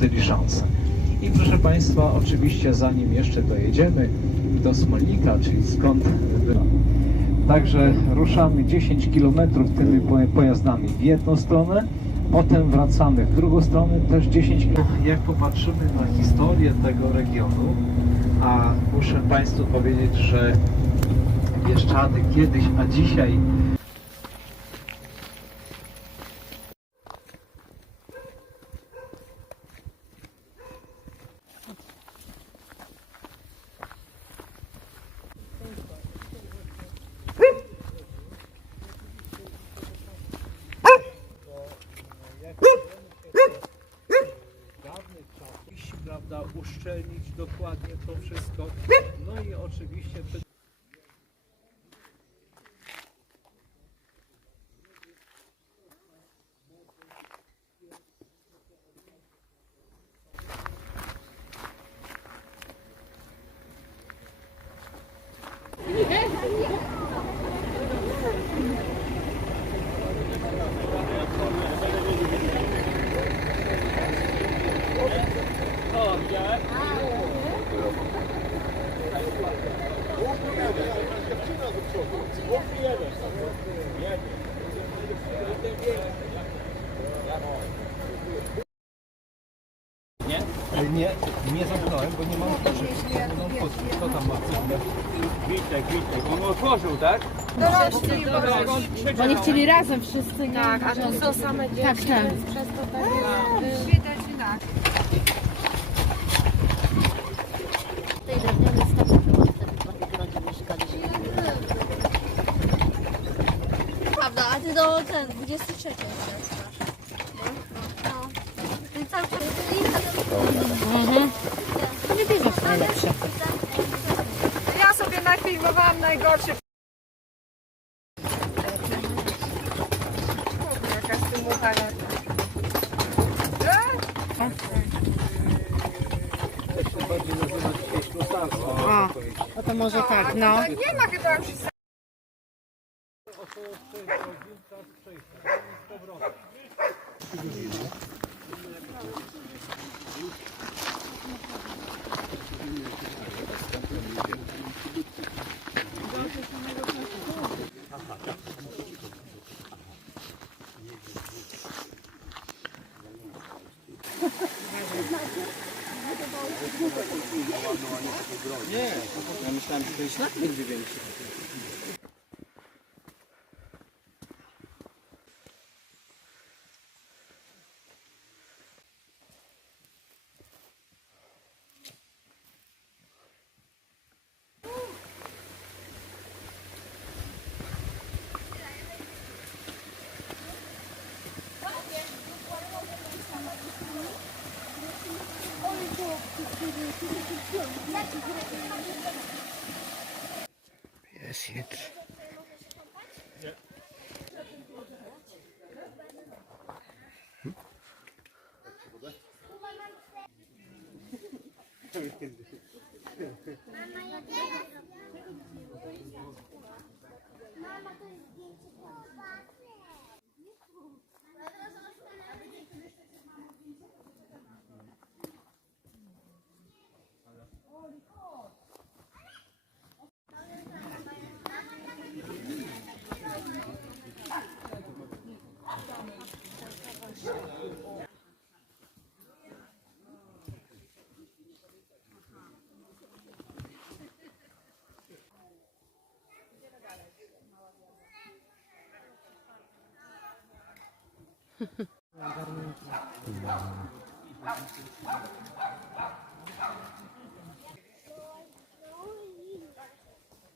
dyliżanse. I proszę Państwa, oczywiście zanim jeszcze dojedziemy do Smolnika, czyli skąd Także ruszamy 10 km tymi po- pojazdami w jedną stronę, potem wracamy w drugą stronę, też 10 km. Jak popatrzymy na historię tego regionu, a muszę Państwu powiedzieć, że Bieszczady kiedyś, a dzisiaj prawda, uszczelnić dokładnie to wszystko. No i oczywiście Nie, nie zamknąłem, bo nie mam kluczy. No, Kto tam ma klucze? Witek, Witek, on otworzył, tak? Bo nie chcieli razem wszyscy. nie? Tak, a to są same dzieci, Tak, tak. więc przez to tak. Widać tak. tej drewnianej stacji chyba wtedy w mieszkaliśmy. Prawda, a ty do ten 23 jeszcze masz. No, no. Ty cały czas Mhm. To nie bierzesz najlepsze. Ja sobie nafilmowałam najgorsze. Kurde, Jakaś tu mucha lata. To. O, o to może tak, no. Nie ma chyba już Około 6 godzin czas przejścia. I z powrotem. Nie, ja myślałem, że to jest szlak będzie większy. Jest jedz.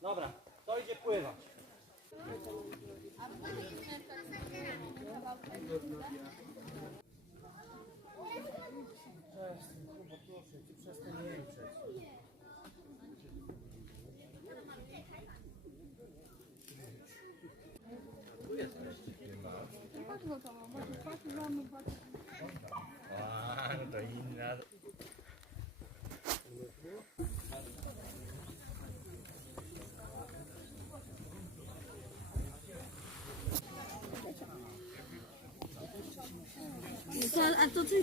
Dobra, to idzie pływać. Przestań, kurwa, proszę cię, przestań jęczeć. Tu jest też. 我等一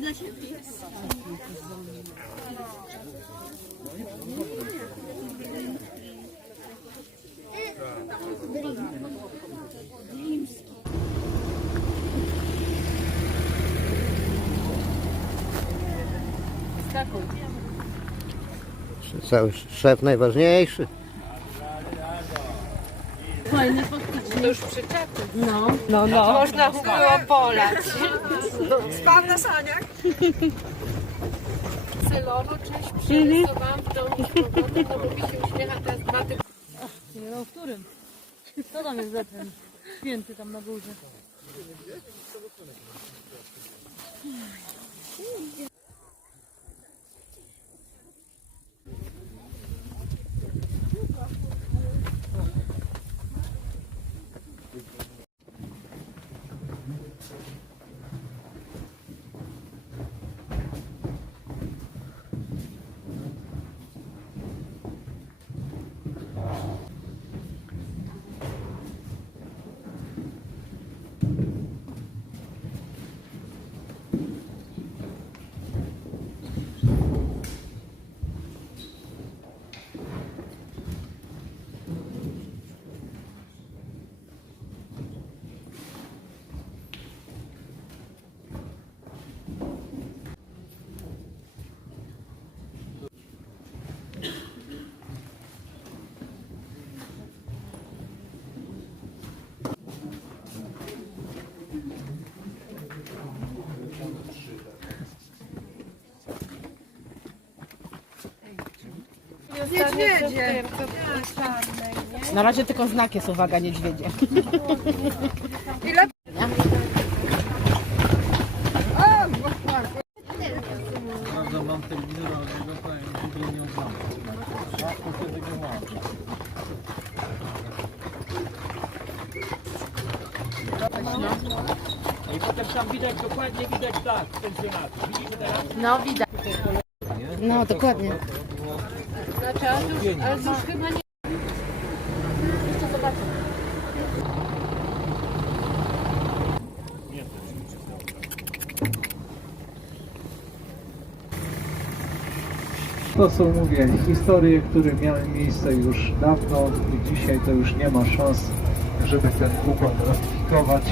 下去。Cały szef najważniejszy. Fajne faktycznie. Już przyczepy. No. No, no. Można było polać. Spał na saniach. Celowo część przerysowałam w domu z powodu, to lubi się uśmiecha teraz dwa tygodnie. No, w którym? Co tam jest za ten święty tam na górze? Niedźwiedzie. Na razie tylko znak jest, uwaga, niedźwiedzie. Ile? Prawda, mam telewizor, ale tego powiem, że nie oglądam. A, to wtedy go mam. I potem tam widać, dokładnie widać tak, teraz? No widać. No, dokładnie. Znaczy, ale to już, ale już chyba nie... To są, mówię, historie, które miały miejsce już dawno i dzisiaj to już nie ma szans, żeby ten układ ratyfikować,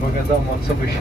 bo wiadomo, co by się